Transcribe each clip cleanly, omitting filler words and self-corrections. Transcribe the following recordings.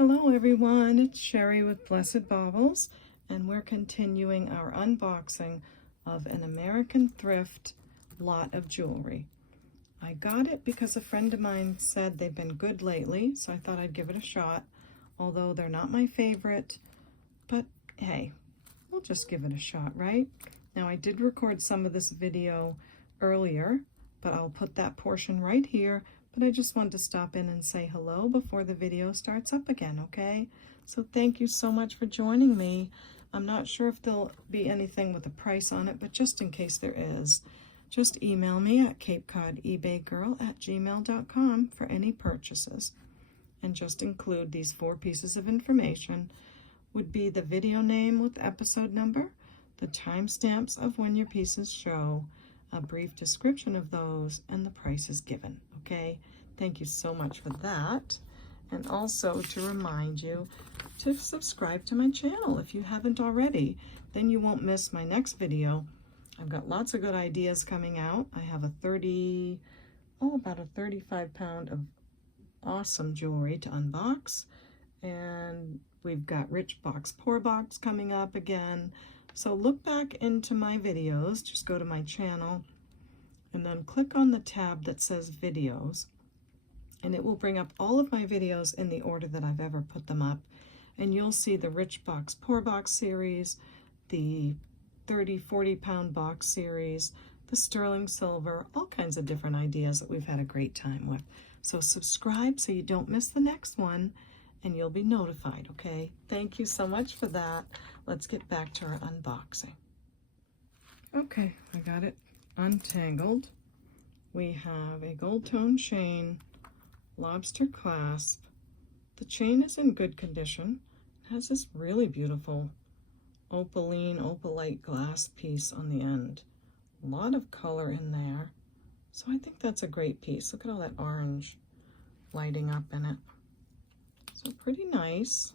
Hello everyone, it's Sherry with Blessed Baubles, and we're continuing our unboxing of an American Thrift lot of jewelry. I got it because a friend of mine said they've been good lately, so I thought I'd give it a shot, although they're not my favorite, but hey, we'll just give it a shot, right? Now I did record some of this video earlier, but I'll put that portion right here. But I just wanted to stop in and say hello before the video starts up again, okay? So thank you so much for joining me. I'm not sure if there'll be anything with a price on it, but just in case there is, just email me at CapeCodEbayGirl@gmail.com for any purchases. And just include these 4 pieces of information. Would be the video name with episode number, the timestamps of when your pieces show, a brief description of those, and the prices given, okay? Thank you so much for that. And also to remind you to subscribe to my channel if you haven't already. Then you won't miss my next video. I've got lots of good ideas coming out. I have about a 35-pound of awesome jewelry to unbox. And we've got Rich Box, Poor Box coming up again. So look back into my videos, just go to my channel and then click on the tab that says videos, and it will bring up all of my videos in the order that I've ever put them up. And you'll see the Rich Box, Poor Box series, the 30-40 pound box series, the sterling silver, all kinds of different ideas that we've had a great time with. So subscribe so you don't miss the next one, and you'll be notified, okay? Thank you so much for that. Let's get back to our unboxing. Okay, I got it untangled. We have a gold tone chain, lobster clasp. The chain is in good condition. It has this really beautiful opalite glass piece on the end. A lot of color in there. So I think that's a great piece. Look at all that orange lighting up in it. So pretty nice.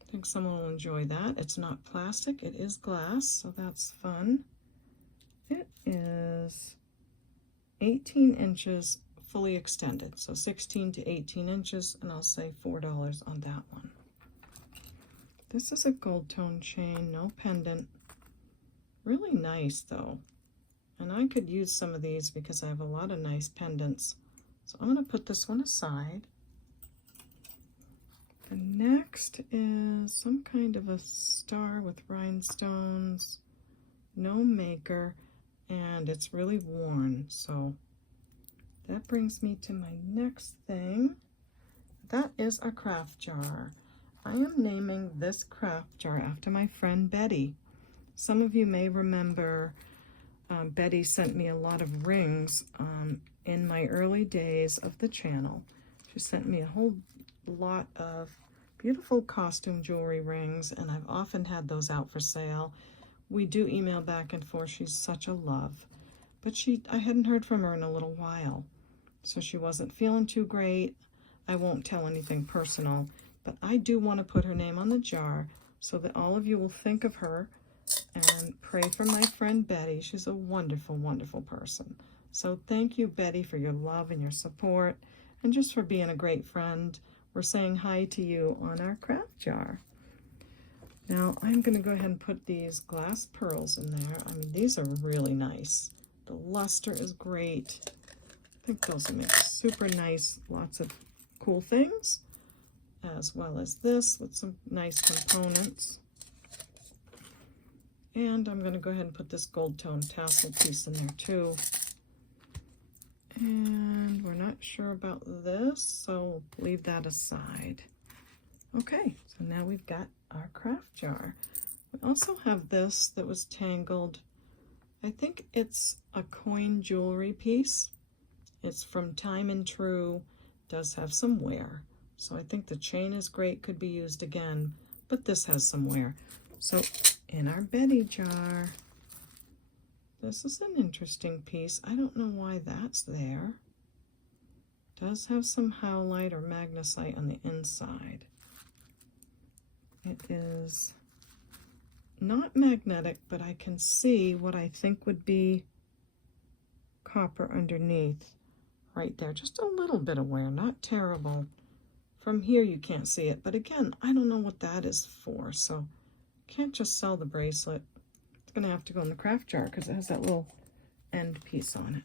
I think someone will enjoy that. It's not plastic, it is glass, so that's fun. It is 18 inches fully extended, so 16 to 18 inches, and I'll say $4 on that one. This is a gold tone chain, no pendant. Really nice though. And I could use some of these because I have a lot of nice pendants. So I'm going to put this one aside. The next is some kind of a star with rhinestones, no maker, and it's really worn. So that brings me to my next thing. That is a craft jar. I am naming this craft jar after my friend Betty. Some of you may remember Betty sent me a lot of rings in my early days of the channel. She sent me a whole lot of beautiful costume jewelry rings, and I've often had those out for sale. We do email back and forth. She's such a love. But I hadn't heard from her in a little while, so she wasn't feeling too great. I won't tell anything personal, but I do want to put her name on the jar so that all of you will think of her and pray for my friend Betty. She's a wonderful, wonderful person. So thank you, Betty, for your love and your support, and just for being a great friend. We're saying hi to you on our craft jar. Now I'm going to go ahead and put these glass pearls in there. I mean, these are really nice. The luster is great. I think those will make super nice, lots of cool things, as well as this with some nice components. And I'm going to go ahead and put this gold tone tassel piece in there too. And we're not sure about this, so we'll leave that aside. Okay, so now we've got our craft jar. We also have this that was tangled. I think it's a coin jewelry piece. It's from Time and True. Does have some wear. So I think the chain is great, could be used again, but this has some wear. So in our Betty jar, this is an interesting piece. I don't know why that's there. Does have some howlite or magnesite on the inside. It is not magnetic, but I can see what I think would be copper underneath right there. Just a little bit of wear, not terrible. From here you can't see it, but again, I don't know what that is for, so can't just sell the bracelet. It's gonna have to go in the craft jar because it has that little end piece on it.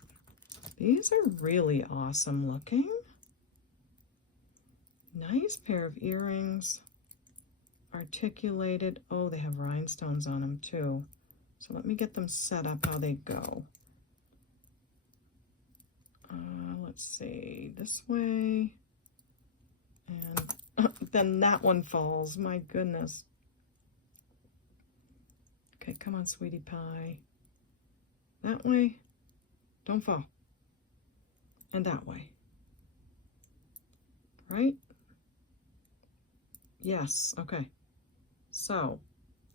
These are really awesome looking. Nice pair of earrings, articulated. Oh, they have rhinestones on them too. So let me get them set up how they go. Let's see, this way. And then that one falls, my goodness. Okay, come on, sweetie pie. That way, don't fall. And that way. Right? Yes, okay. So,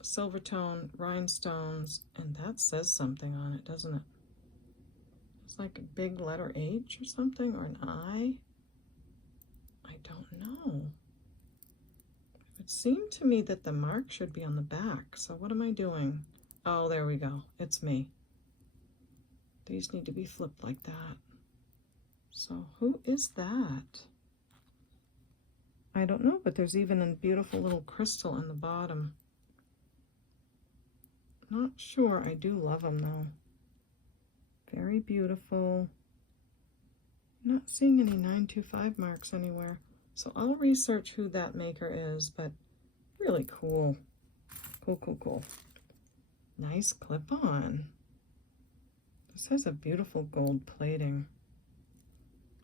silver tone, rhinestones, and that says something on it, doesn't it? It's like a big letter H or something, or an I. I don't know. It would seem to me that the mark should be on the back. So what am I doing? Oh, there we go. It's me. These need to be flipped like that. So who is that? I don't know, but there's even a beautiful little crystal in the bottom. Not sure. I do love them though. Very beautiful. Not seeing any 925 marks anywhere. So I'll research who that maker is, but really cool. Cool, cool, cool. Nice clip-on. This has a beautiful gold plating.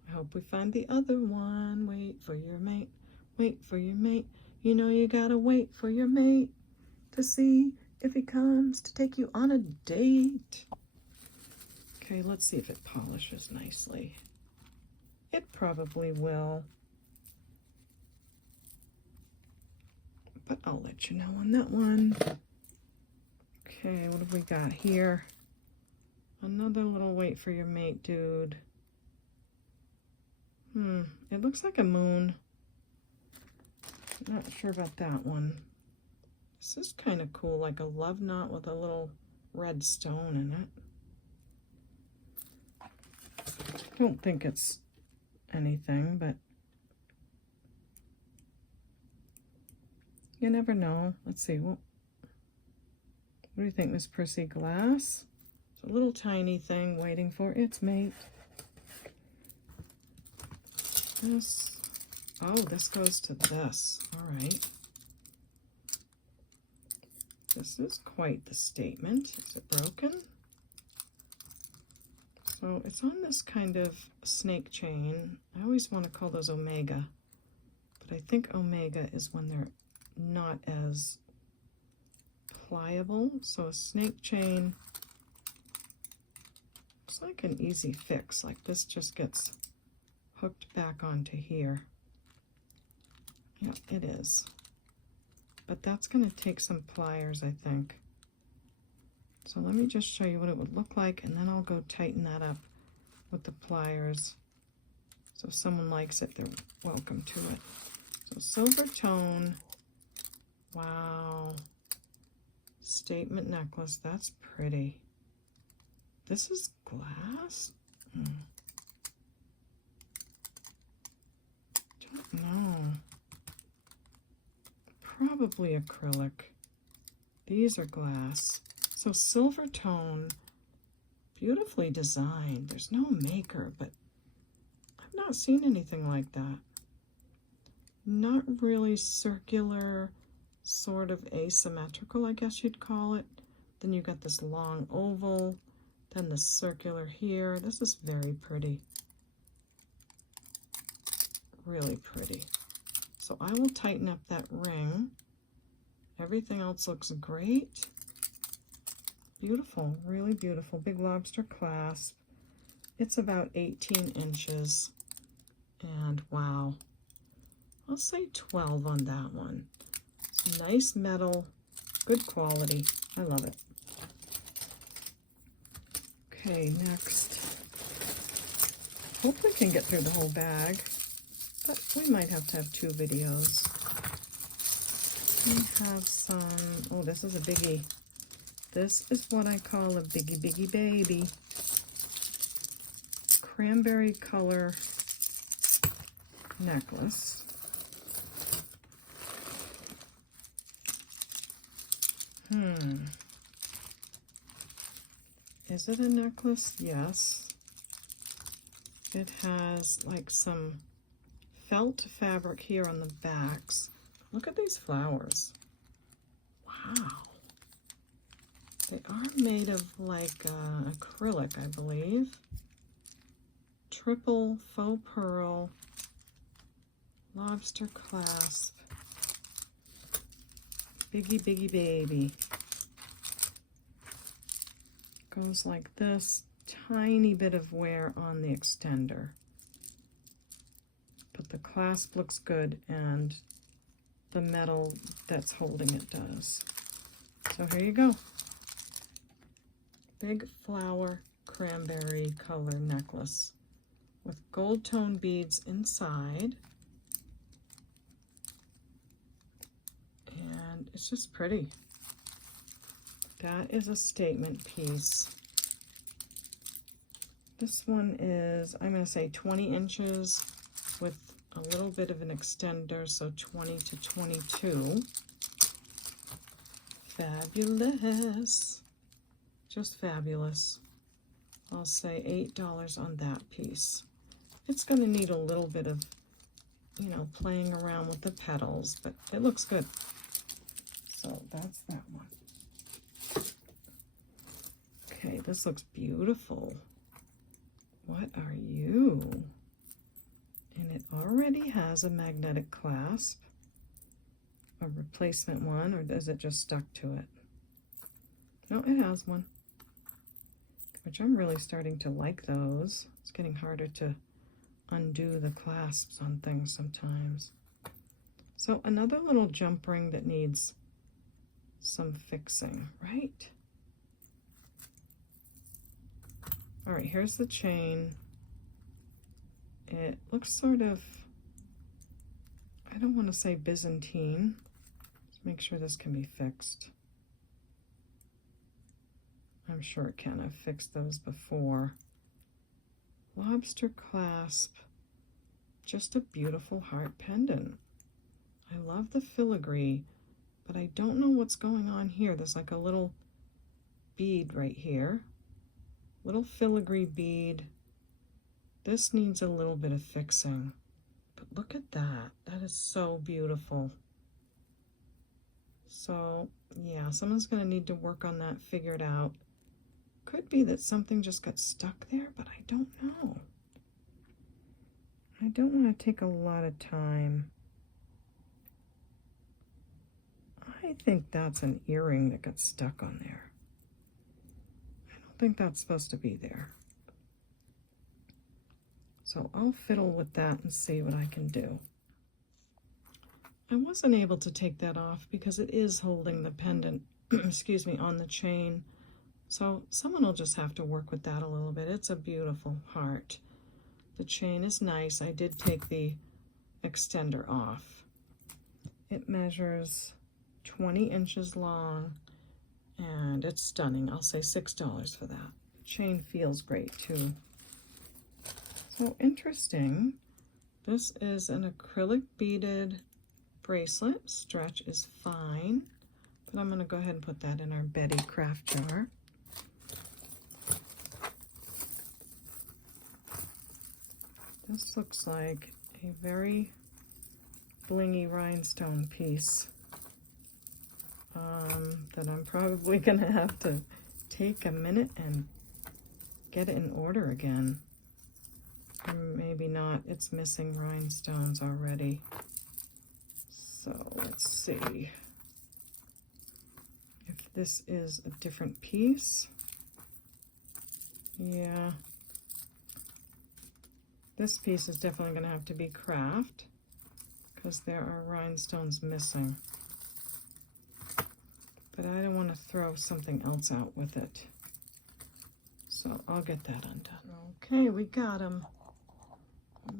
I hope we find the other one. Wait for your mate. Wait for your mate. You know you gotta wait for your mate to see if he comes to take you on a date. Okay, let's see if it polishes nicely. It probably will. But I'll let you know on that one. Okay, what have we got here? Another little wait for your mate dude. It looks like a moon. Not sure about that one. This is kind of cool, like a love knot with a little red stone in it. I don't think it's anything, but you never know. Let's see. What do you think, Miss Prissy? Glass? It's a little tiny thing waiting for its mate. This. Oh, this goes to this. All right. This is quite the statement. Is it broken? So it's on this kind of snake chain. I always want to call those omega, but I think omega is when they're not as pliable. So a snake chain, it's like an easy fix. Like this just gets hooked back onto here. Yeah, it is. But that's going to take some pliers, I think. So let me just show you what it would look like, and then I'll go tighten that up with the pliers. So if someone likes it, they're welcome to it. So silver tone. Wow. Statement necklace. That's pretty. This is glass? Don't know. Probably acrylic. These are glass. So silver tone, beautifully designed. There's no maker, but I've not seen anything like that. Not really circular, sort of asymmetrical, I guess you'd call it. Then you got this long oval, then the circular here. This is very pretty. Really pretty. So I will tighten up that ring. Everything else looks great. Beautiful, really beautiful. Big lobster clasp. It's about 18 inches. And wow, I'll say 12 on that one. Nice metal, good quality. I love it. Okay, next. Hope we can get through the whole bag, but we might have to have 2 videos. We have some, oh, this is a biggie. This is what I call a biggie, biggie baby. Cranberry color necklace. Is it a necklace? Yes. It has like some felt fabric here on the backs. Look at these flowers. Wow. They are made of like acrylic, I believe. Triple faux pearl lobster clasp. Biggie, biggie, baby. Goes like this. Tiny bit of wear on the extender. But the clasp looks good and the metal that's holding it does. So here you go. Big flower cranberry color necklace with gold tone beads inside. And it's just pretty. That is a statement piece. This one is, I'm going to say 20 inches with a little bit of an extender, so 20 to 22. Fabulous. Just fabulous. I'll say $8 on that piece. It's going to need a little bit of, you know, playing around with the petals, but it looks good. So that's that one. Okay, this looks beautiful. What are you? And it already has a magnetic clasp, a replacement one, or is it just stuck to it? No, it has one, which I'm really starting to like those. It's getting harder to undo the clasps on things sometimes. So another little jump ring that needs some fixing, right? All right, here's the chain. It looks sort of, I don't want to say Byzantine. Let's make sure this can be fixed. I'm sure it can. I've fixed those before. Lobster clasp. Just a beautiful heart pendant. I love the filigree, but I don't know what's going on here. There's like a little bead right here. Little filigree bead. This needs a little bit of fixing. But look at that. That is so beautiful. So, yeah, someone's going to need to work on that, figure it out. Could be that something just got stuck there, but I don't know. I don't want to take a lot of time. I think that's an earring that got stuck on there. I don't think that's supposed to be there. So I'll fiddle with that and see what I can do. I wasn't able to take that off because it is holding the pendant, excuse me, on the chain. So someone will just have to work with that a little bit. It's a beautiful heart. The chain is nice. I did take the extender off. It measures 20 inches long and it's stunning. I'll say $6 for that. The chain feels great too. So interesting. This is an acrylic beaded bracelet. Stretch is fine, but I'm going to go ahead and put that in our Betty craft jar. This looks like a very blingy rhinestone piece that I'm probably going to have to take a minute and get it in order again. Or maybe not. It's missing rhinestones already. So let's see if this is a different piece. Yeah. This piece is definitely going to have to be craft because there are rhinestones missing. But I don't want to throw something else out with it. So I'll get that undone. Okay, we got them.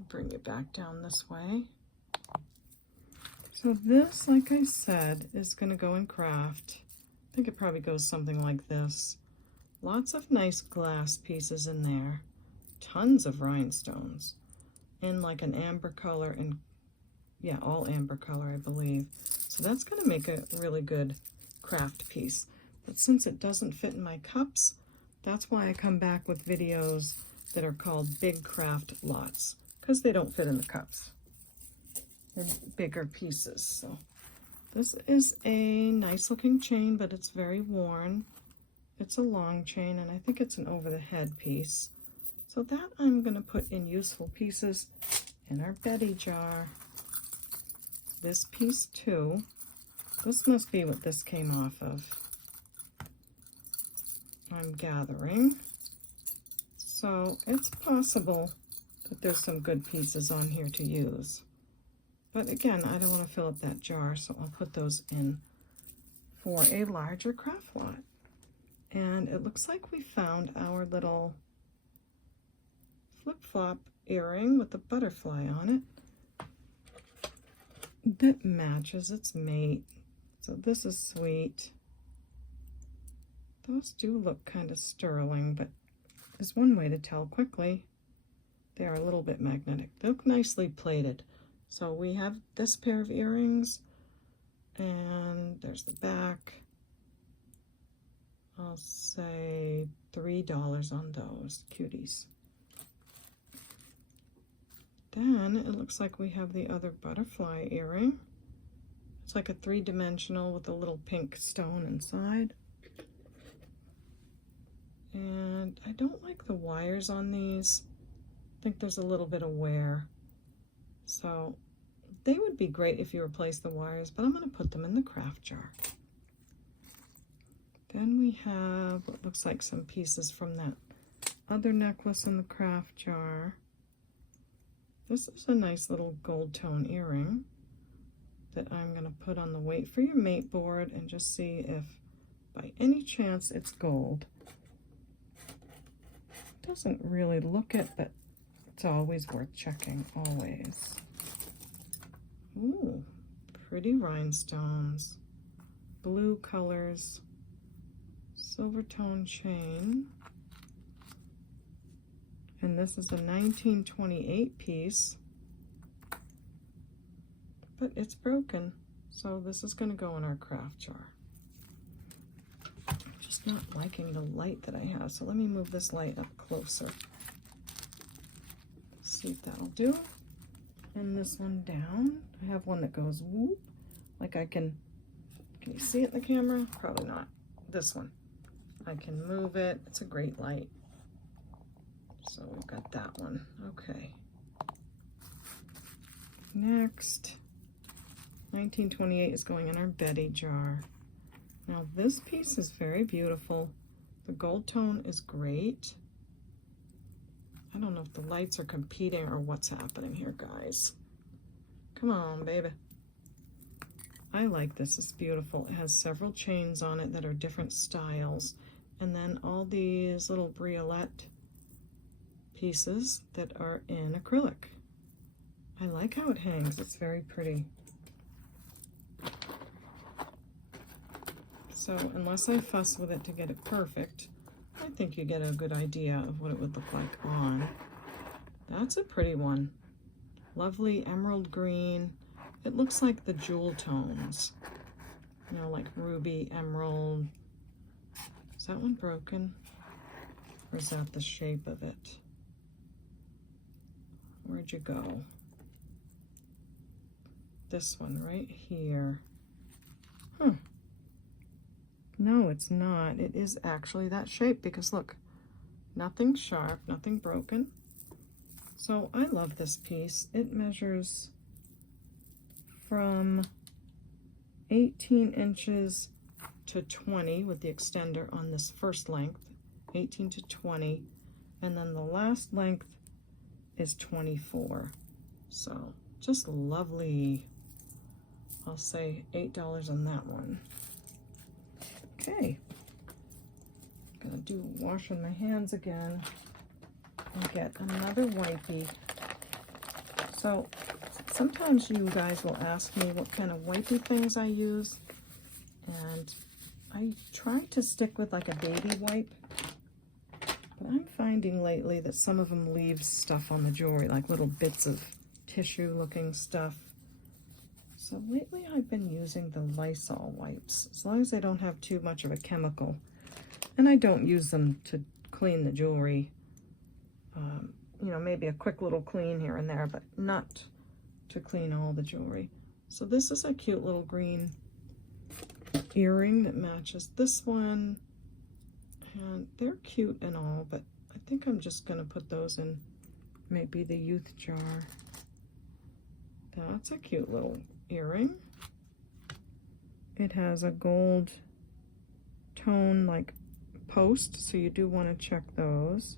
Bring it back down this way. So this, like I said, is going to go in craft. I think it probably goes something like this. Lots of nice glass pieces in there. Tons of rhinestones. In like an amber color and, yeah, all amber color, I believe. So that's going to make a really good craft piece. But since it doesn't fit in my cups, that's why I come back with videos that are called big craft lots, because they don't fit in the cups. They're bigger pieces. So this is a nice looking chain, but it's very worn. It's a long chain, and I think it's an over the head piece. So that I'm going to put in useful pieces in our Betty jar. This piece too. This must be what this came off of, I'm gathering. So it's possible that there's some good pieces on here to use. But again, I don't want to fill up that jar, so I'll put those in for a larger craft lot. And it looks like we found our little flip-flop earring with the butterfly on it that matches its mate. So this is sweet. Those do look kind of sterling, but there's one way to tell quickly. They are a little bit magnetic. They look nicely plated. So we have this pair of earrings, and there's the back. I'll say $3 on those cuties. Then it looks like we have the other butterfly earring. It's like a 3-dimensional with a little pink stone inside. And I don't like the wires on these. I think there's a little bit of wear. So they would be great if you replace the wires, but I'm going to put them in the craft jar. Then we have what looks like some pieces from that other necklace in the craft jar. This is a nice little gold tone earring that I'm going to put on the Wait for Your Mate board and just see if by any chance it's gold. Doesn't really look it, but it's always worth checking, always. Ooh, pretty rhinestones, blue colors, silver tone chain. And this is a 1928 piece, but it's broken. So this is going to go in our craft jar. I'm just not liking the light that I have. So let me move this light up closer. See if that'll do. And this one down. I have one that goes whoop. Like I can you see it in the camera? Probably not. This one. I can move it. It's a great light. So we've got that one. Okay. Next, 1928 is going in our Betty jar. Now this piece is very beautiful. The gold tone is great. I don't know if the lights are competing or what's happening here, guys. Come on, baby. I like this. It's beautiful. It has several chains on it that are different styles. And then all these little briolette pieces that are in acrylic. I like how it hangs. It's very pretty. So unless I fuss with it to get it perfect, I think you get a good idea of what it would look like on. That's a pretty one. Lovely emerald green. It looks like the jewel tones. You know, like ruby, emerald. Is that one broken? Or is that the shape of it? Where'd you go? This one right here. Huh. No, it's not. It is actually that shape because look, nothing sharp, nothing broken. So I love this piece. It measures from 18 inches to 20 with the extender on this first length, 18 to 20, and then the last length is 24. So just lovely. I'll say $8 on that one. Okay, gonna do washing my hands again and get another wipey. So sometimes you guys will ask me what kind of wipey things I use, and I try to stick with like a baby wipe, but I'm finding lately that some of them leave stuff on the jewelry, like little bits of tissue looking stuff. So lately I've been using the Lysol wipes, as long as they don't have too much of a chemical. And I don't use them to clean the jewelry. You know, maybe a quick little clean here and there, but not to clean all the jewelry. So this is a cute little green earring that matches this one. And they're cute and all, but I think I'm just going to put those in maybe the youth jar. That's a cute little earring. It has a gold tone like post, so you do want to check those.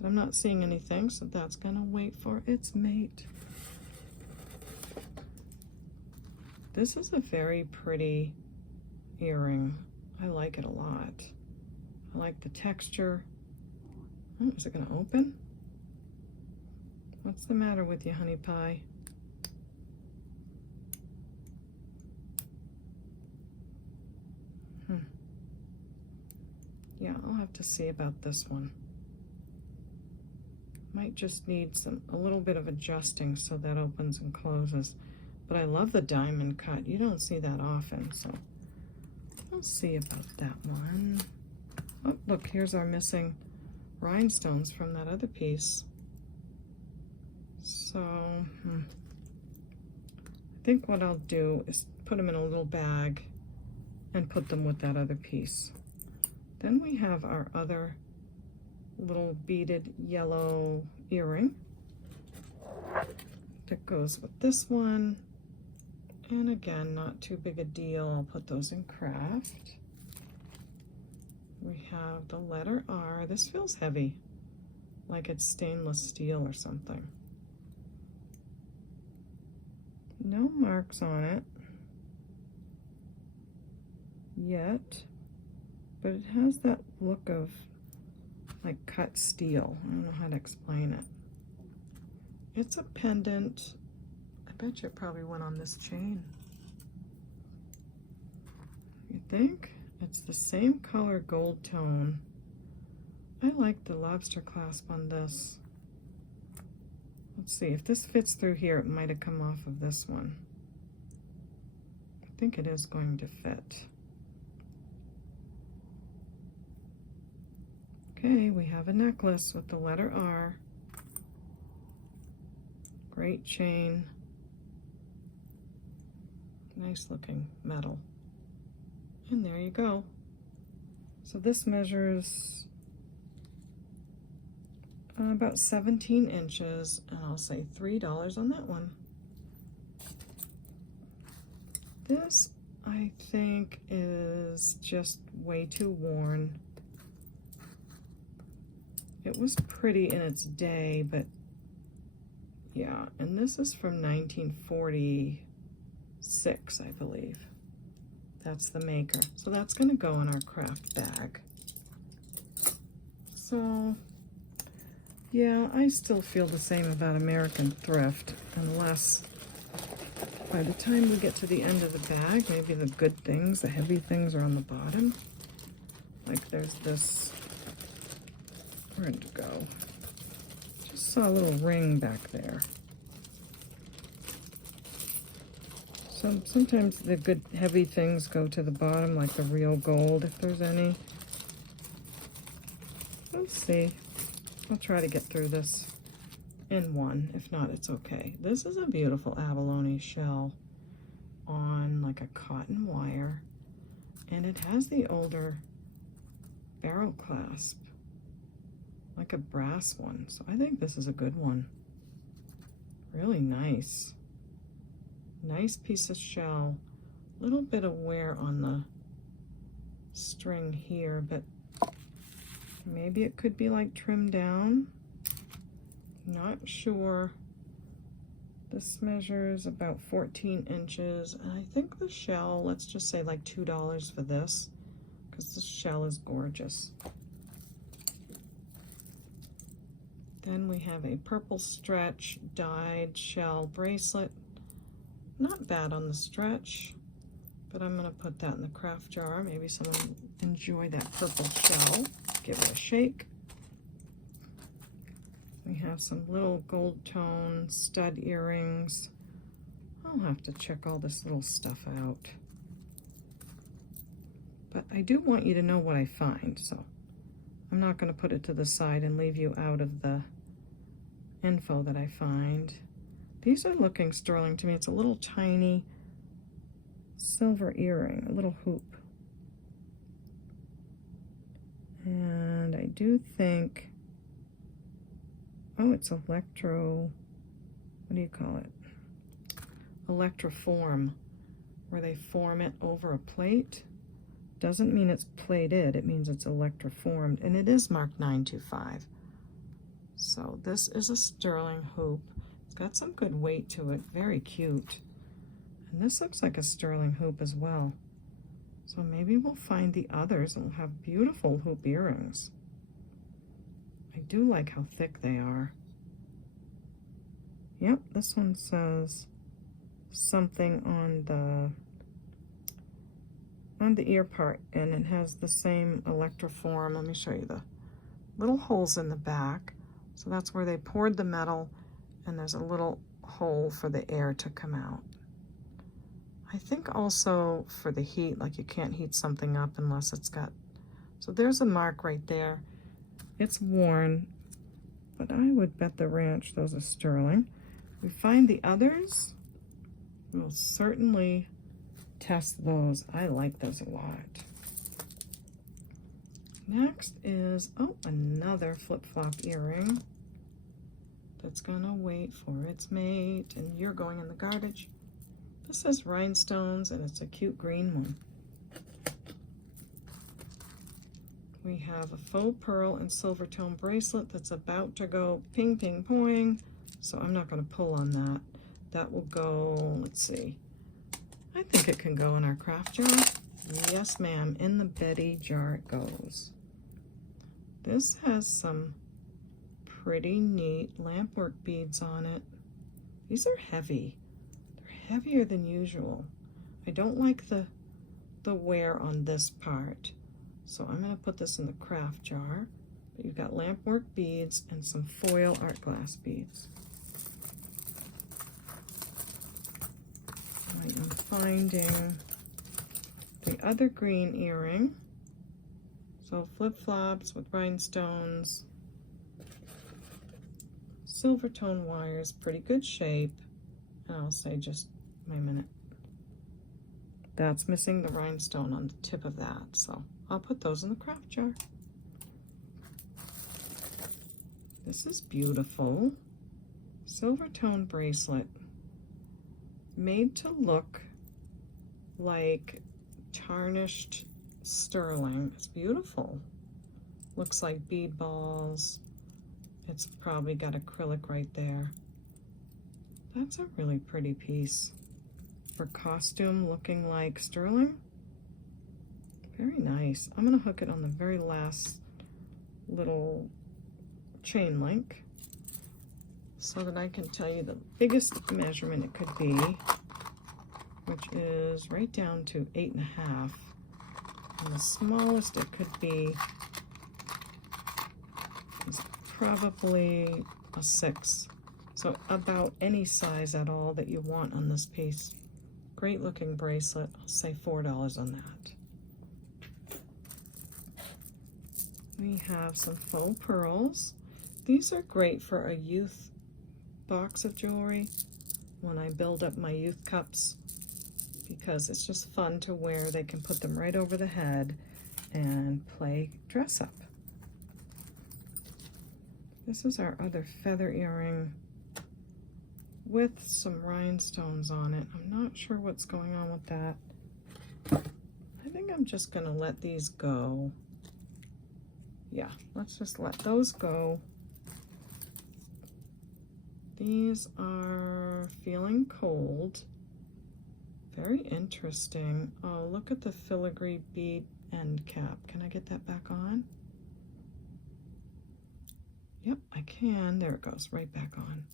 But I'm not seeing anything, so that's going to wait for its mate. This is a very pretty earring. I like it a lot. I like the texture. Oh, is it going to open? What's the matter with you, honey pie? Yeah, I'll have to see about this one. Might just need a little bit of adjusting so that opens and closes. But I love the diamond cut. You don't see that often, so we'll see about that one. Oh, look, here's our missing rhinestones from that other piece. So, I think what I'll do is put them in a little bag and put them with that other piece. Then we have our other little beaded yellow earring that goes with this one. And again, not too big a deal. I'll put those in craft. We have the letter R. This feels heavy, like it's stainless steel or something. No marks on it yet, but it has that look of like cut steel. I don't know how to explain it. It's a pendant. I bet you it probably went on this chain. You think? It's the same color gold tone. I like the lobster clasp on this. Let's see, if this fits through here, it might have come off of this one. I think it is going to fit. Okay, we have a necklace with the letter R. Great chain. Nice looking metal. And there you go. So this measures about 17 inches, and I'll say $3 on that one. This, I think, is just way too worn. It was pretty in its day, but yeah, and this is from 1946, I believe. That's the maker. So that's going to go in our craft bag. So, yeah, I still feel the same about American Thrift, unless by the time we get to the end of the bag, maybe the good things, the heavy things are on the bottom. Like there's this, where'd it go? Just saw a little ring back there. So sometimes the good heavy things go to the bottom, like the real gold, if there's any. We'll see. I'll try to get through this in one. If not, it's okay. This is a beautiful abalone shell on like a cotton wire, and it has the older barrel clasp, like a brass one. So I think this is a good one. Really nice. Nice piece of shell. A little bit of wear on the string here, but maybe it could be like trimmed down. Not sure. This measures about 14 inches. And I think the shell, let's just say like $2 for this, because this shell is gorgeous. Then we have a purple stretch dyed shell bracelet. Not bad on the stretch, but I'm going to put that in the craft jar. Maybe someone will enjoy that purple shell. Give it a shake. We have some little gold tone stud earrings. Oh, I'll have to check all this little stuff out. But I do want you to know what I find, so I'm not going to put it to the side and leave you out of the info that I find. These are looking sterling to me. It's a little tiny silver earring, a little hoop. And I do think, oh, it's electro, what do you call it? Electroform, where they form it over a plate. Doesn't mean it's plated, it means it's electroformed, and it is marked 925. So this is a sterling hoop. It's got some good weight to it, very cute. And this looks like a sterling hoop as well. So maybe we'll find the others and we'll have beautiful hoop earrings. I do like how thick they are. Yep, this one says something on the ear part, and it has the same electroform. Let me show you the little holes in the back. So that's where they poured the metal, and there's a little hole for the air to come out. I think also for the heat, like you can't heat something up unless it's got, so there's a mark right there. It's worn, but I would bet the ranch those are sterling. We find the others, we'll certainly test those. I like those a lot. Next is, oh, another flip-flop earring that's gonna wait for its mate, and you're going in the garbage. This has rhinestones, and it's a cute green one. We have a faux pearl and silver tone bracelet that's about to go ping, ping, poing. So I'm not going to pull on that. That will go, let's see. I think it can go in our craft jar. Yes, ma'am. In the Betty jar it goes. This has some pretty neat lampwork beads on it. These are heavy. They're heavier than usual. I don't like the wear on this part. So I'm going to put this in the craft jar. But you've got lampwork beads and some foil art glass beads. I am finding the other green earring. So flip-flops with rhinestones. Silver tone wires, pretty good shape. And I'll say just, wait a minute. That's missing the rhinestone on the tip of that. So I'll put those in the craft jar. This is beautiful. Silver tone bracelet. Made to look like tarnished sterling. It's beautiful. Looks like bead balls. It's probably got acrylic right there. That's a really pretty piece. For costume looking like sterling. Very nice. I'm going to hook it on the very last little chain link so that I can tell you the biggest measurement it could be, which is right down to 8.5. And the smallest it could be is probably a 6. So about any size at all that you want on this piece. Great looking bracelet. I'll say $4 on that. We have some faux pearls. These are great for a youth box of jewelry when I build up my youth cups, because it's just fun to wear. They can put them right over the head and play dress up. This is our other feather earring with some rhinestones on it. I'm not sure what's going on with that. I think I'm just going to let these go. Yeah, let's just let those go. These are feeling cold. Very interesting. Oh, look at the filigree bead end cap. Can I get that back on? Yep, I can. There it goes, right back on.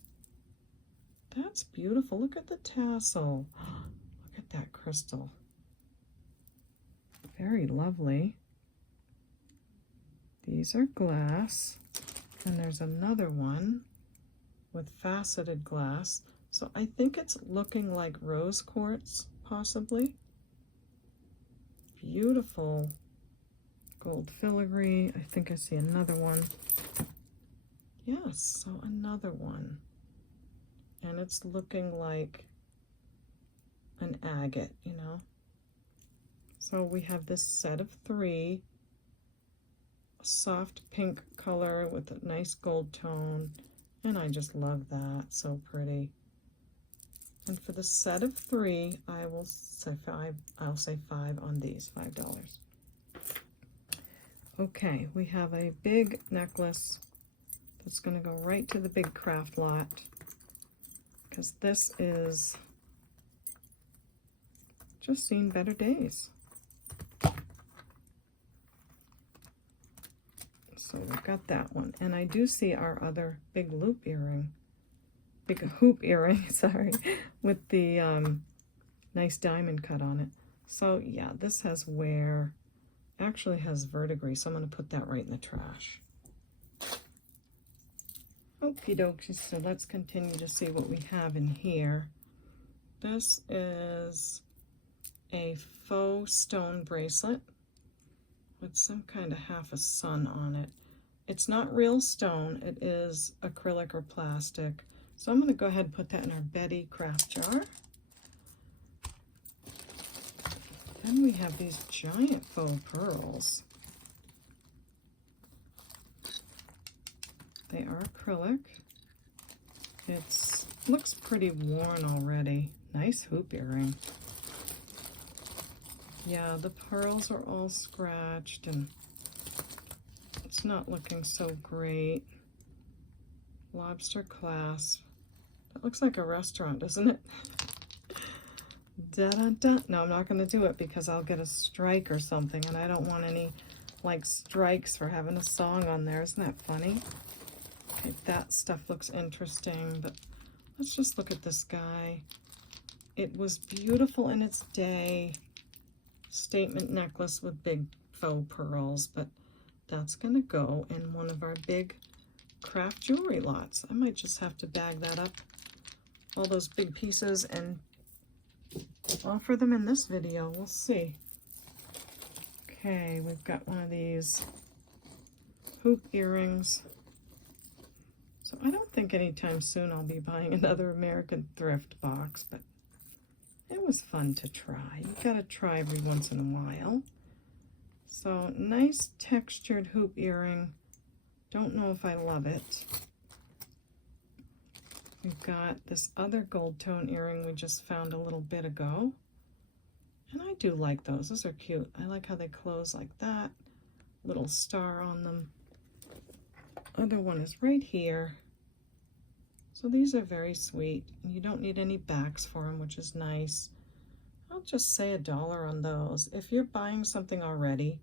That's beautiful. Look at the tassel. Look at that crystal. Very lovely. These are glass. And there's another one with faceted glass. So I think it's looking like rose quartz, possibly. Beautiful gold filigree. I think I see another one. Yes, so another one. And it's looking like an agate, you know. So we have this set of 3, a soft pink color with a nice gold tone, and I just love that, so pretty. And for the set of 3, I will say 5. I'll say 5 on these, $5. Okay, we have a big necklace that's going to go right to the big craft lot, because this is just seen better days. So we've got that one. And I do see our other big loop earring, big hoop earring, sorry, with the nice diamond cut on it. So yeah, this has wear, actually has verdigris, so I'm going to put that right in the trash. Okie dokie, so let's continue to see what we have in here. This is a faux stone bracelet with some kind of half a sun on it. It's not real stone, it is acrylic or plastic. So I'm going to go ahead and put that in our Betty craft jar. Then we have these giant faux pearls. They are acrylic. It looks pretty worn already. Nice hoop earring. Yeah, the pearls are all scratched and it's not looking so great. Lobster clasp. That looks like a restaurant, doesn't it? Da-da-da. No, I'm not going to do it because I'll get a strike or something, and I don't want any, like, strikes for having a song on there. Isn't that funny? Okay, that stuff looks interesting, but let's just look at this guy. It was beautiful in its day. Statement necklace with big faux pearls, but that's going to go in one of our big craft jewelry lots. I might just have to bag that up, all those big pieces, and offer them in this video. We'll see. Okay, we've got one of these hoop earrings. So I don't think anytime soon I'll be buying another American Thrift box, but it was fun to try. You gotta try every once in a while. So nice textured hoop earring. Don't know if I love it. We've got this other gold tone earring we just found a little bit ago. And I do like those. Those are cute. I like how they close like that. Little star on them. Other one is right here. So these are very sweet. And you don't need any backs for them, which is nice. I'll just say $1 on those. If you're buying something already,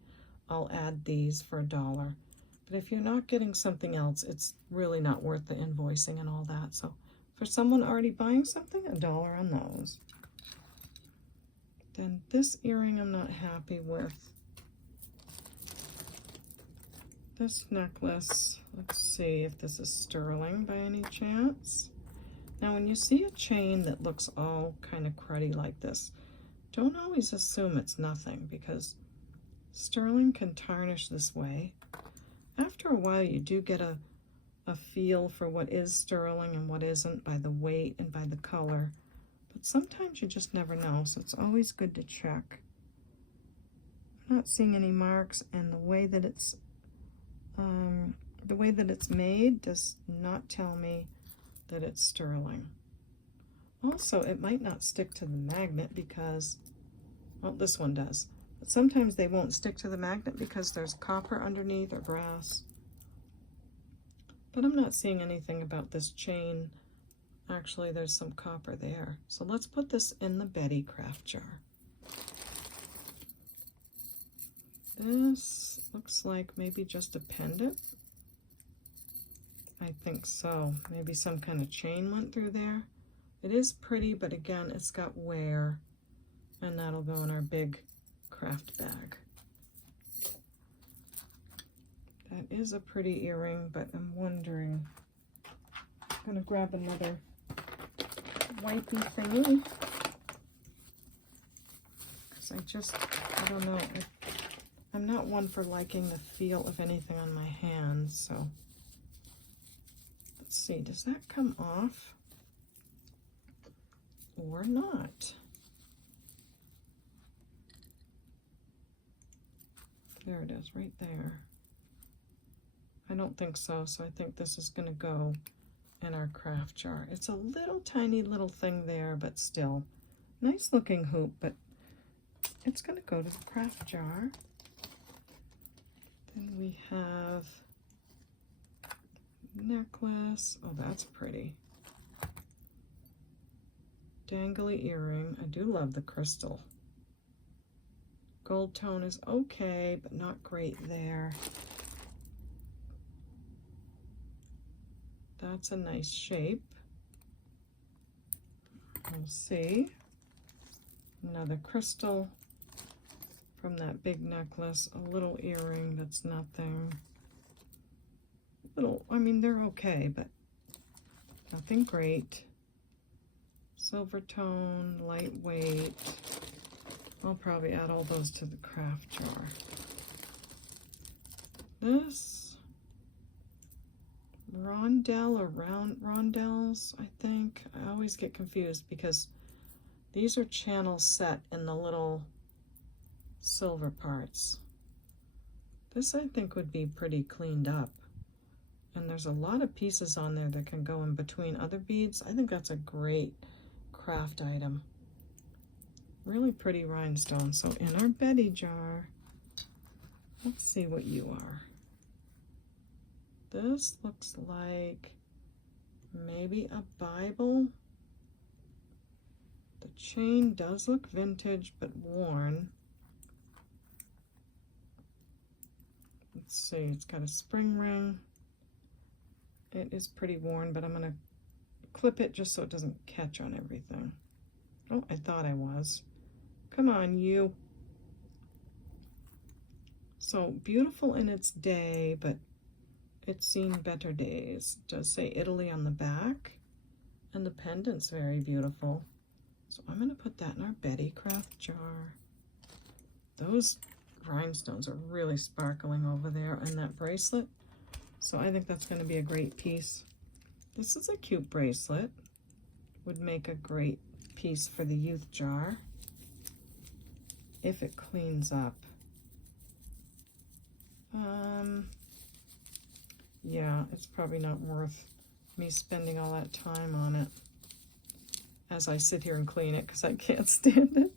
I'll add these for $1. But if you're not getting something else, it's really not worth the invoicing and all that. So for someone already buying something, $1 on those. Then this earring I'm not happy with. This necklace, let's see if this is sterling by any chance. Now when you see a chain that looks all kind of cruddy like this, don't always assume it's nothing, because sterling can tarnish this way. After a while you do get a feel for what is sterling and what isn't by the weight and by the color, but sometimes you just never know, so it's always good to check. I'm not seeing any marks, and the way that it's made does not tell me that it's sterling. Also, it might not stick to the magnet because, well, this one does. But sometimes they won't stick to the magnet because there's copper underneath or brass. But I'm not seeing anything about this chain. Actually, there's some copper there. So let's put this in the Betty craft jar. This looks like maybe just a pendant. I think so. Maybe some kind of chain went through there. It is pretty, but again, it's got wear, and that'll go in our big craft bag. That is a pretty earring, but I'm wondering, I'm gonna grab another wipey thingy. Because I don't know. I'm not one for liking the feel of anything on my hands, so let's see, does that come off or not? There it is, right there. I don't think so, so I think this is going to go in our craft jar. It's a little tiny little thing there, but still. Nice looking hoop, but it's going to go to the craft jar. Then we have necklace. Oh, that's pretty. Dangly earring. I do love the crystal. Gold tone is okay, but not great there. That's a nice shape. We'll see. Another crystal from that big necklace. A little earring that's nothing. Little, I mean, they're okay, but nothing great. Silver tone, lightweight. I'll probably add all those to the craft jar. This rondelle or rondelles, I think. I always get confused because these are channels set in the little silver parts. This I think would be pretty cleaned up. And there's a lot of pieces on there that can go in between other beads. I think that's a great craft item. Really pretty rhinestone. So in our Betty jar, let's see what you are. This looks like maybe a Bible. The chain does look vintage but worn. Let's see, it's got a spring ring. It is pretty worn, but I'm going to clip it just so it doesn't catch on everything. Oh, I thought I was. Come on, you. So beautiful in its day, but it's seen better days. It does say Italy on the back, and the pendant's very beautiful. So I'm going to put that in our Betty craft jar. Those rhinestones are really sparkling over there, and that bracelet. So I think that's going to be a great piece. This is a cute bracelet. Would make a great piece for the youth jar if it cleans up. Yeah, it's probably not worth me spending all that time on it as I sit here and clean it because I can't stand it.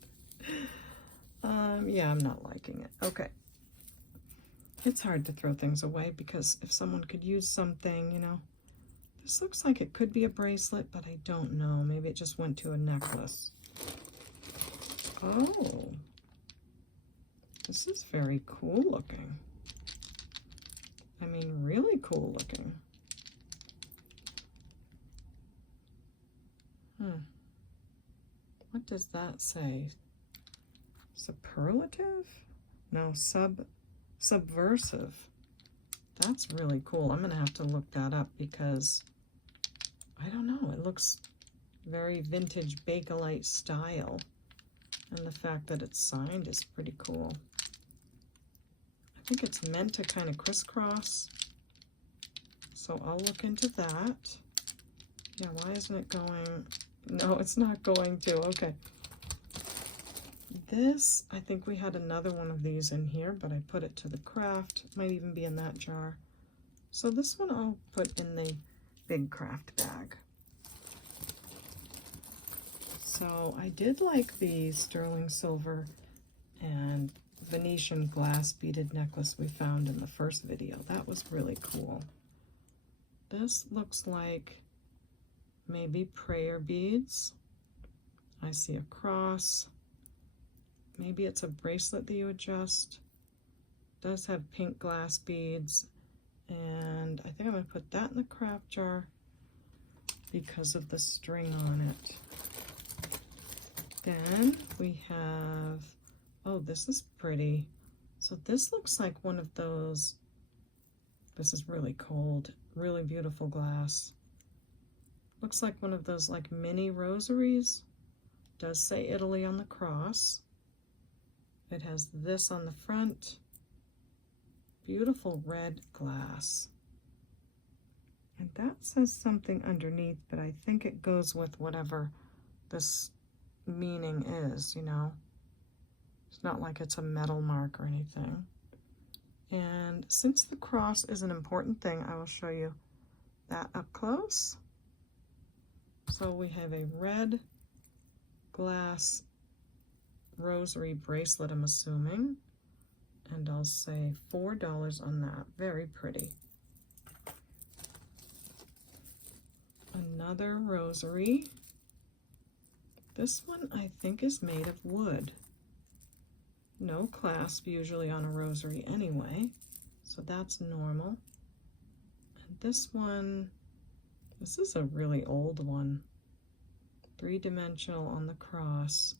Yeah, I'm not liking it. Okay. It's hard to throw things away because if someone could use something, you know. This looks like it could be a bracelet, but I don't know. Maybe it just went to a necklace. Oh. This is very cool looking. I mean, really cool looking. What does that say? Superlative? No, subversive. That's really cool. I'm going to have to look that up because I don't know. It looks very vintage Bakelite style. And the fact that it's signed is pretty cool. I think it's meant to kind of crisscross. So I'll look into that. Yeah, why isn't it going? No, it's not going to. Okay. This, I think we had another one of these in here, but I put it to the craft. It might even be in that jar. So this one I'll put in the big craft bag. So I did like the sterling silver and Venetian glass beaded necklace we found in the first video. That was really cool. This looks like maybe prayer beads. I see a cross. Maybe it's a bracelet that you adjust. It does have pink glass beads. And I think I'm going to put that in the craft jar because of the string on it. Then we have, oh, this is pretty. So this looks like one of those, this is really cold, really beautiful glass. Looks like one of those like mini rosaries. Does say Italy on the cross. It has this on the front. Beautiful red glass. And that says something underneath, but I think it goes with whatever this meaning is, you know. It's not like it's a metal mark or anything. And since the cross is an important thing, I will show you that up close. So we have a red glass rosary bracelet, I'm assuming. And I'll say $4 on that. Very pretty. Another rosary. This one I think is made of wood. No clasp usually on a rosary anyway, so that's normal. And this one, this is a really old one. 3-dimensional on the cross.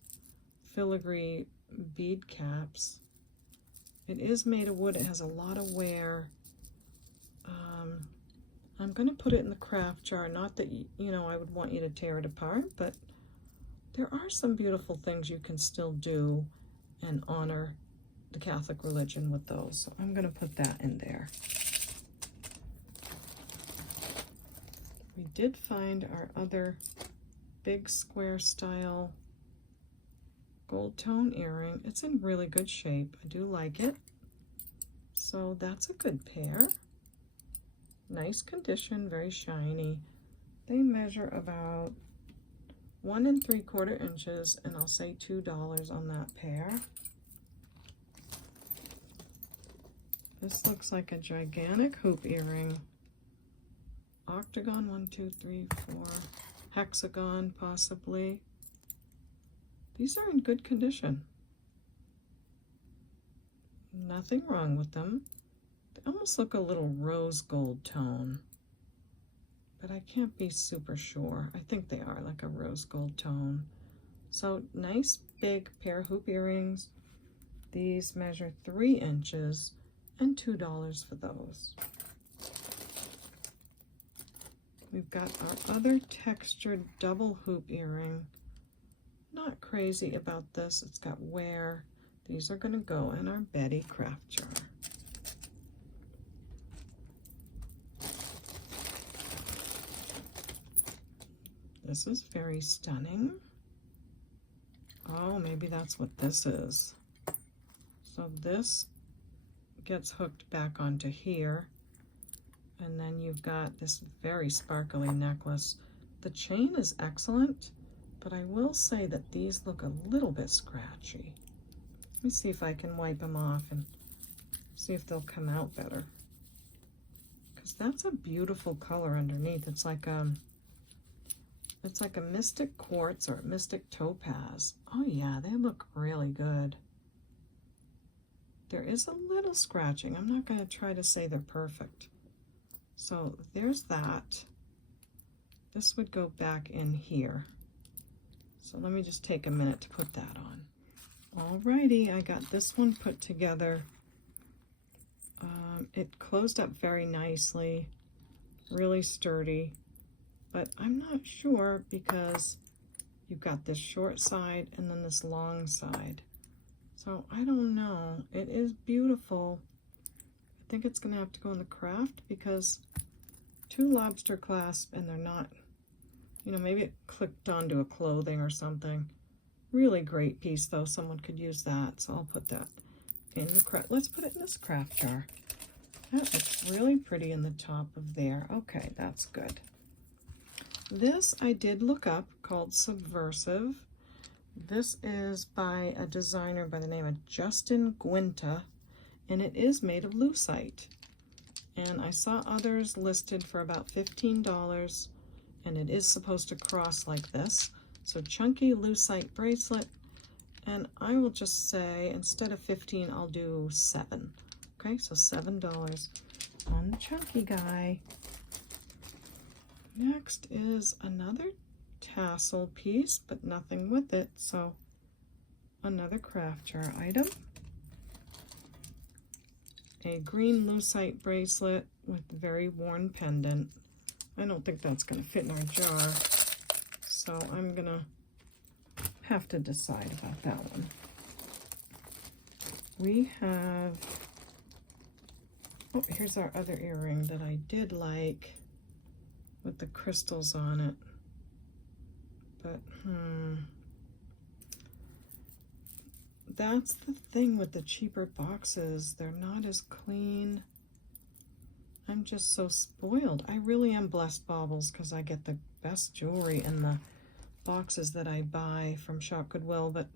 Filigree bead caps. It is made of wood. It has a lot of wear. I'm going to put it in the craft jar. Not that, you know, I would want you to tear it apart, but there are some beautiful things you can still do and honor the Catholic religion with those. So I'm going to put that in there. We did find our other big square style gold tone earring. It's in really good shape. I do like it. So that's a good pair. Nice condition, very shiny. They measure about 1 3/4 inches, and I'll say $2 on that pair. This looks like a gigantic hoop earring. Octagon, 1, 2, 3, 4. Hexagon, possibly. These are in good condition. Nothing wrong with them. They almost look a little rose gold tone, but I can't be super sure. I think they are like a rose gold tone. So nice big pair of hoop earrings. These measure 3 inches and $2 for those. We've got our other textured double hoop earring. Not crazy about this. It's got wear. These are going to go in our Betty craft jar. This is very stunning. Oh, maybe that's what this is. So this gets hooked back onto here. And then you've got this very sparkly necklace. The chain is excellent, but I will say that these look a little bit scratchy. Let me see if I can wipe them off and see if they'll come out better. Because that's a beautiful color underneath. It's like a mystic quartz or a mystic topaz. Oh yeah, they look really good. There is a little scratching. I'm not going to try to say they're perfect. So there's that. This would go back in here. So let me just take a minute to put that on. Alrighty, I got this one put together. It closed up very nicely, really sturdy, but I'm not sure because you've got this short side and then this long side. So I don't know. It is beautiful. I think it's going to have to go in the craft because 2 lobster clasp and they're not, you know, maybe it clicked onto a clothing or something. Really great piece though. Someone could use that. So I'll put that in the craft. Let's put it in this craft jar. That looks really pretty in the top of there. Okay, that's good. This I did look up, called Subversive. This is by a designer by the name of Justin Guinta, and it is made of lucite. And I saw others listed for about $15, and it is supposed to cross like this. So chunky lucite bracelet, and I will just say instead of 15, I'll do 7. Okay, so $7 on the chunky guy. Next is another tassel piece, but nothing with it, so another craft jar item. A green lucite bracelet with very worn pendant. I don't think that's going to fit in our jar. So I'm going to have to decide about that one. We have, oh, here's our other earring that I did like with the crystals on it. But, that's the thing with the cheaper boxes. They're not as clean. I'm just so spoiled. I really am blessed, Baubles, because I get the best jewelry in the boxes that I buy from Shop Goodwill, but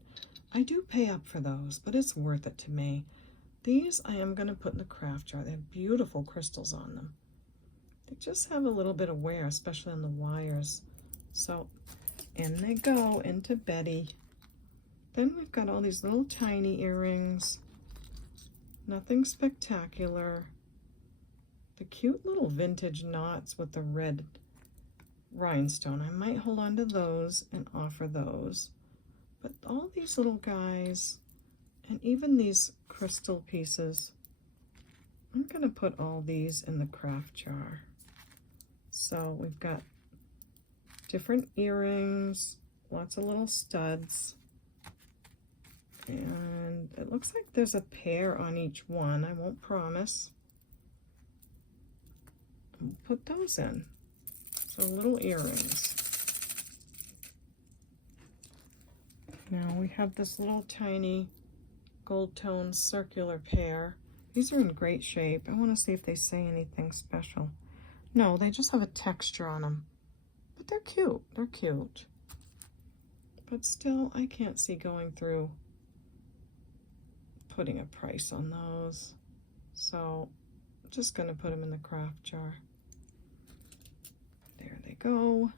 I do pay up for those, but it's worth it to me. These I am going to put in the craft jar. They have beautiful crystals on them. They just have a little bit of wear, especially on the wires. So in they go into Betty. Then we've got all these little tiny earrings. Nothing spectacular. The cute little vintage knots with the red rhinestone. I might hold on to those and offer those. But all these little guys, and even these crystal pieces, I'm going to put all these in the craft jar. So we've got different earrings, lots of little studs, and it looks like there's a pair on each one. I won't promise. We'll put those in. So little earrings. Now we have this little tiny gold tone circular pair. These are in great shape. I want to see if they say anything special. No, they just have a texture on them. But they're cute. They're cute. But still, I can't see going through putting a price on those. So I'm just going to put them in the craft jar. There they go.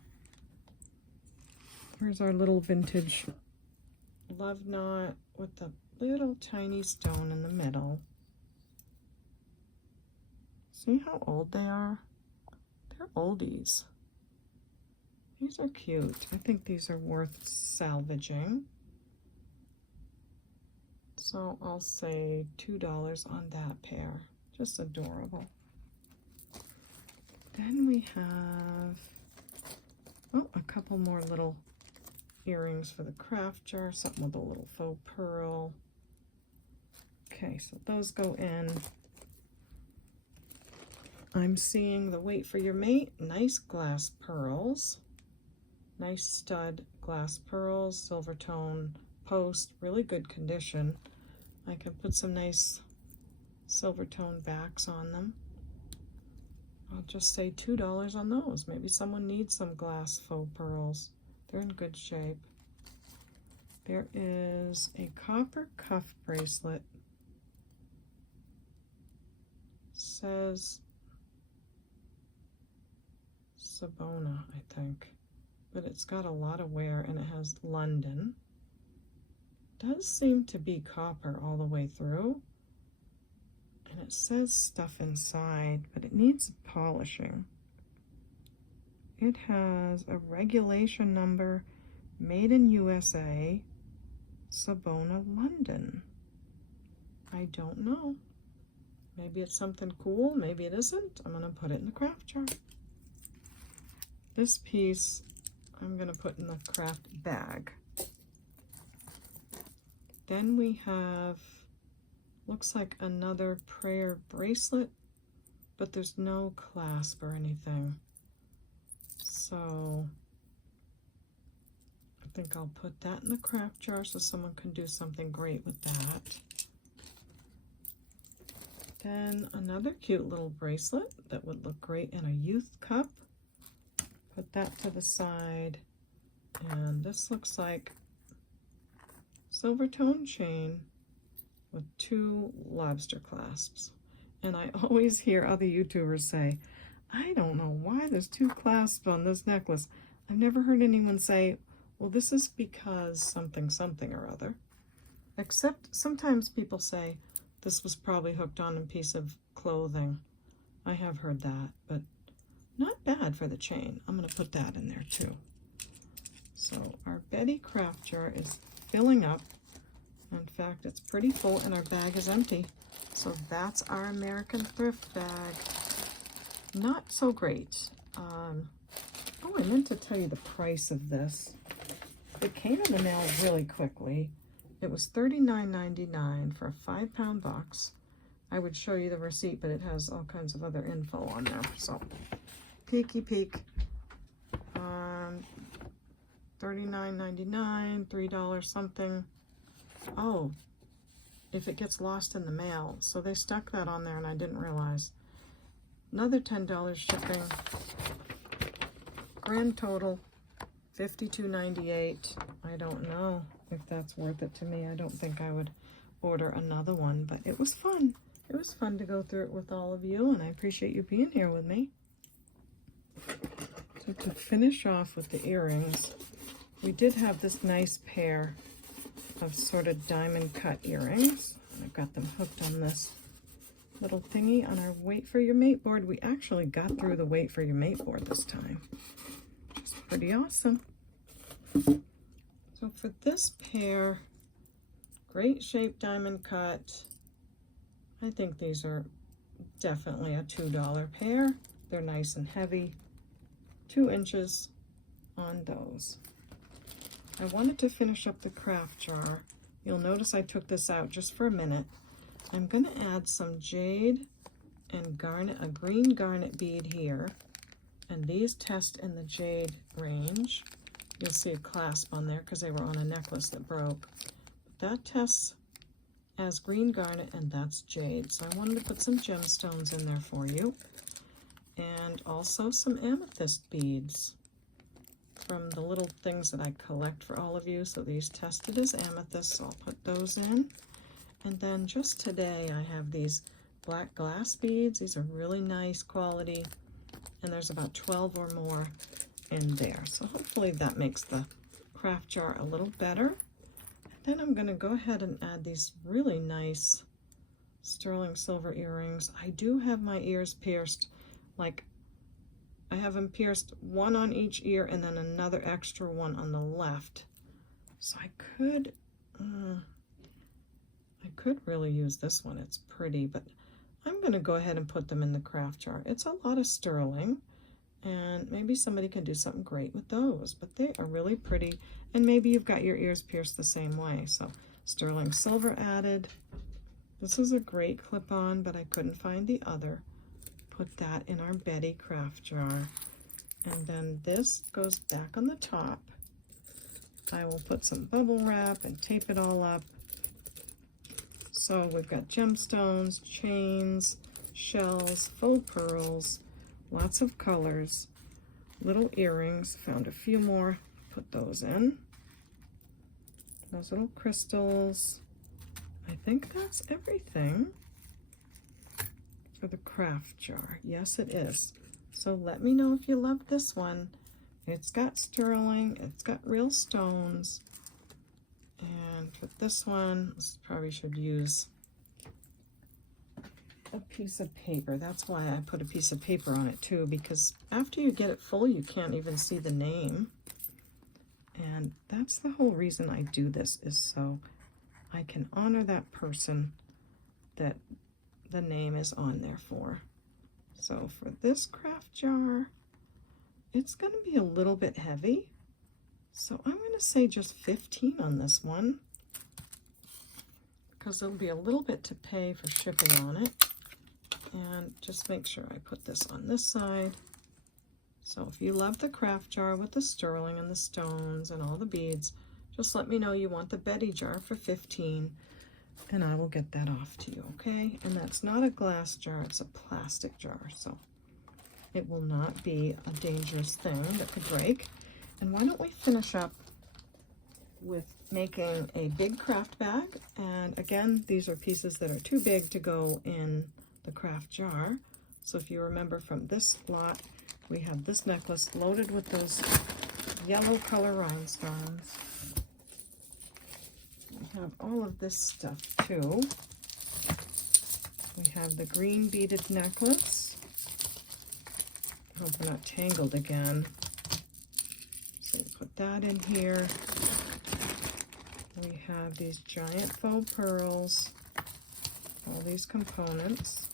Here's our little vintage love knot with the little tiny stone in the middle. See how old they are? They're oldies. These are cute. I think these are worth salvaging. So I'll say $2 on that pair. Just adorable. Then we have, oh, a couple more little earrings for the craft jar, something with a little faux pearl. Okay, so those go in. I'm seeing the Wait for Your Mate, nice glass pearls, nice stud glass pearls, silver tone post, really good condition. I can put some nice silver tone backs on them. I'll just say $2 on those. Maybe someone needs some glass faux pearls. They're in good shape. There is a copper cuff bracelet. Says Sabona, I think. But it's got a lot of wear and it has London. Does seem to be copper all the way through. And it says stuff inside, but it needs polishing. It has a regulation number, made in USA, Sabona, London. I don't know. Maybe it's something cool, maybe it isn't. I'm gonna put it in the craft jar. This piece, I'm gonna put in the craft bag. Then we have, looks like another prayer bracelet, but there's no clasp or anything. So I think I'll put that in the craft jar so someone can do something great with that. Then another cute little bracelet that would look great in a youth cup. Put that to the side. And this looks like silver tone chain with 2 lobster clasps. And I always hear other YouTubers say, I don't know why there's 2 clasps on this necklace. I've never heard anyone say, well, this is because something, something or other. Except sometimes people say, this was probably hooked on a piece of clothing. I have heard that, but not bad for the chain. I'm going to put that in there too. So our Betty craft jar is filling up. In fact, it's pretty full and our bag is empty. So that's our American Thrift bag. Not so great. Oh, I meant to tell you the price of this. It came in the mail really quickly. It was $39.99 for a 5-pound box. I would show you the receipt, but it has all kinds of other info on there. So, peeky peek. $39.99, $3 something. Oh, if it gets lost in the mail. So they stuck that on there and I didn't realize. Another $10 shipping. Grand total, $52.98. I don't know if that's worth it to me. I don't think I would order another one, but it was fun. It was fun to go through it with all of you, and I appreciate you being here with me. So to finish off with the earrings, we did have this nice pair of sort of diamond cut earrings. I've got them hooked on this little thingy on our Wait for Your Mate board. We actually got through the Wait for Your Mate board this time. It's pretty awesome. So for this pair, great shape diamond cut. I think these are definitely a $2 pair. They're nice and heavy. 2 inches on those. I wanted to finish up the craft jar. You'll notice I took this out just for a minute. I'm going to add some jade and garnet, a green garnet bead here. And these test in the jade range. You'll see a clasp on there because they were on a necklace that broke. That tests as green garnet, and that's jade. So I wanted to put some gemstones in there for you. And also some amethyst beads from the little things that I collect for all of you. So these tested as amethyst, so I'll put those in. And then just today I have these black glass beads. These are really nice quality, and there's about 12 or more in there. So hopefully that makes the craft jar a little better. And then I'm going to go ahead and add these really nice sterling silver earrings. I do have my ears pierced, like I have them pierced, one on each ear and then another extra one on the left. So I could really use this one. It's pretty, but I'm going to go ahead and put them in the craft jar. It's a lot of sterling, and maybe somebody can do something great with those, but they are really pretty. And maybe you've got your ears pierced the same way. So sterling silver added. This is a great clip-on, but I couldn't find the other. Put that in our Betty craft jar. And then this goes back on the top. I will put some bubble wrap and tape it all up. So we've got gemstones, chains, shells, faux pearls, lots of colors, little earrings. Found a few more, put those in. Those little crystals. I think that's everything for the craft jar. Yes, it is. So let me know if you love this one. It's got sterling, it's got real stones. And for this one, probably should use a piece of paper. That's why I put a piece of paper on it too, because after you get it full, you can't even see the name. And that's the whole reason I do this, is so I can honor that person that the name is on there for. So for this craft jar, it's going to be a little bit heavy. So I'm going to say just 15 on this one, because there'll be a little bit to pay for shipping on it. And just make sure I put this on this side. So if you love the craft jar with the sterling and the stones and all the beads, just let me know you want the Betty jar for 15, and I will get that off to you, okay? And that's not a glass jar, it's a plastic jar, so it will not be a dangerous thing that could break. And why don't we finish up with making a big craft bag? And again, these are pieces that are too big to go in the craft jar. So if you remember from this lot, we have this necklace loaded with those yellow color rhinestones. We have all of this stuff too. We have the green beaded necklace. I hope we're not tangled again. So we'll put that in here. We have these giant faux pearls, all these components.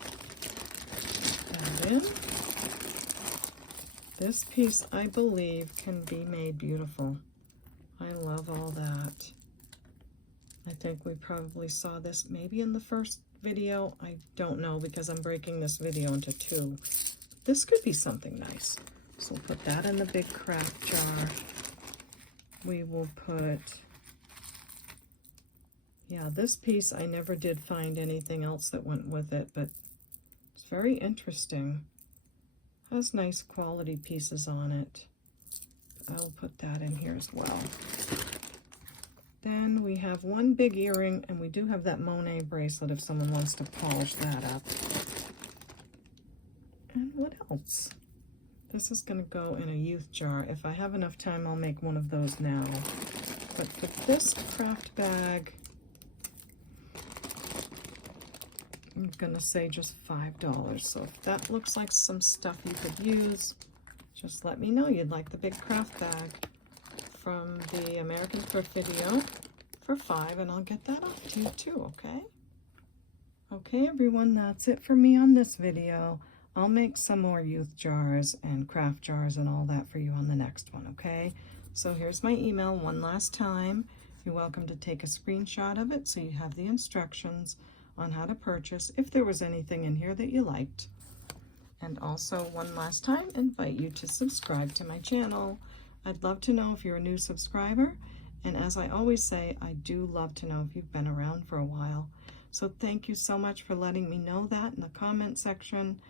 Put that in. This piece, I believe, can be made beautiful. I love all that. I think we probably saw this maybe in the first video. I don't know because I'm breaking this video into two. This could be something nice. So we'll put that in the big craft jar. We will put, yeah, this piece, I never did find anything else that went with it, but it's very interesting. Has nice quality pieces on it. I'll put that in here as well. Then we have one big earring, and we do have that Monet bracelet if someone wants to polish that up. And what else? This is going to go in a youth jar. If I have enough time, I'll make one of those now. But for this craft bag, I'm going to say just $5. So if that looks like some stuff you could use, just let me know you'd like the big craft bag from the American Thrift video for $5, and I'll get that off to you too, okay? Okay, everyone, that's it for me on this video. I'll make some more youth jars and craft jars and all that for you on the next one, okay? So here's my email one last time. You're welcome to take a screenshot of it so you have the instructions on how to purchase if there was anything in here that you liked. And also, one last time, invite you to subscribe to my channel. I'd love to know if you're a new subscriber, and as I always say, I do love to know if you've been around for a while. So thank you so much for letting me know that in the comment section.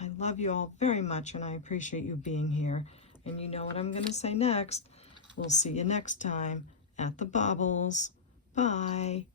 I love you all very much, and I appreciate you being here. And you know what I'm going to say next. We'll see you next time at the Baubles. Bye.